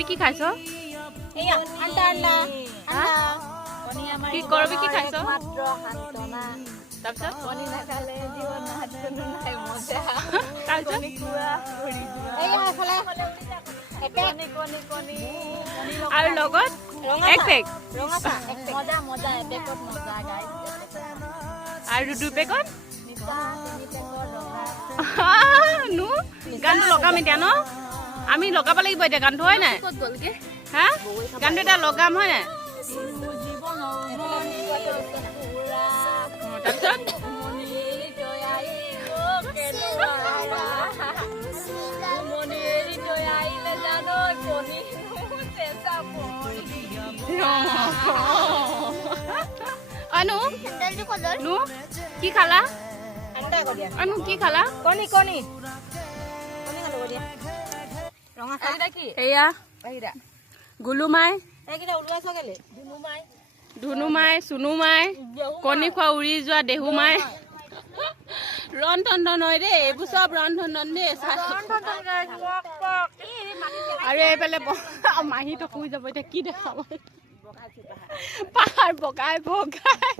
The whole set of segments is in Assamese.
কৰবি কি খাইছ এয়া আন্ডা আন্ডা আন্ডা কি কৰবি কি খাইছ মাত্ৰ হান্তনা তাৰপিছত কণী নাখালে জীৱন হাতনো নাই মজা তাৰপিছত কণী কুৰা ঘূৰি যোৱা এয়া এফালে কণী কণী কণী আৰু লগত এক পেক ৰঙা চাহ মজা মজা এপেকত মজা গাইছ আৰু 2 পেকত নিচা 3 পেকত ৰঙা নো গানটো লগাম এতিয়া ন আমি লগাব লাগিব এতিয়া গানটো হয় নাই ক'ত গ'লগে হা গানটো এতিয়া লগাম হয় নাই তাৰপিছত আনু নো কি খালা আনু কি খালা কণী কণী কণী খালো দিয়া ৰঙা চাহ কি এয়া এইটা গুলুমাই এইকিটা উলুৱাইছ কেলে ধুনুমাই চুনুমাই কণী খোৱা উৰি যোৱা দেহুমাই ৰন ঠন হয় দেই এইবোৰ চব ৰন ঠন দেই আৰু এইফালে মাহীটো শুই যাব এতিয়া কি দেখাব পাহাৰ বগাই বগাই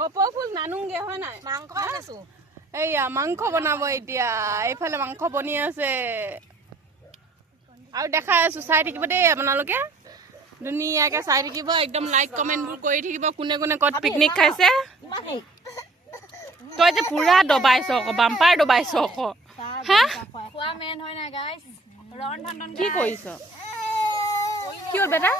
কপৌ ফুল নানোগে হয় নাই মাংস আনিছো এইয়া মাংস বনাব এতিয়া এইফালে মাংস বনি আছে আৰু দেখাই আছো চাই থাকিব দেই আপোনালোকে ধুনীয়াকে চাই থাকিব একদম লাইক কমেণ্টবোৰ কৰি থাকিব কোনে কোনে ক'ত পিকনিক খাইছে তই যে পুৰা দবাইছ আকৌ বাম্পাৰ দবাইছ আকৌ হা খোৱা মেন হয় না গাইছ ৰন ঠন কি কৰিছ কি হ'ল বেটা